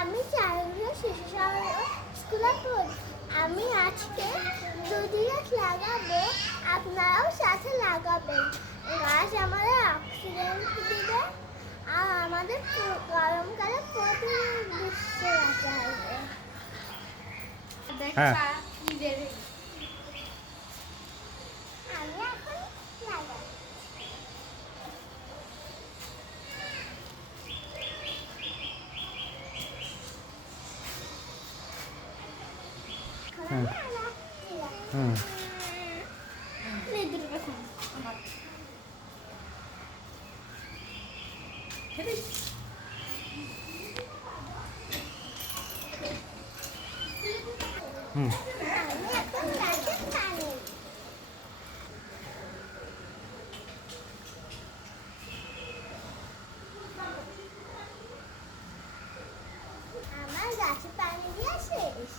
আমি চারুগ্রাম শিশু স্কুলে পড়ি। আমি আজকে 2টি গাছ লাগাবো, আপনারাও সাথে লাগাবেন। গাছ আমাদের অক্সিজেন দিবে আর আমাদের গরমকালে প্রোটিন দিচ্ছে গাছে। হ্যাঁ আমি এখন লাগাবো। হুম হুম হুম আমি এখন গাছে পানি দিই। আমার গাছে পানি দিয়ে শেষ।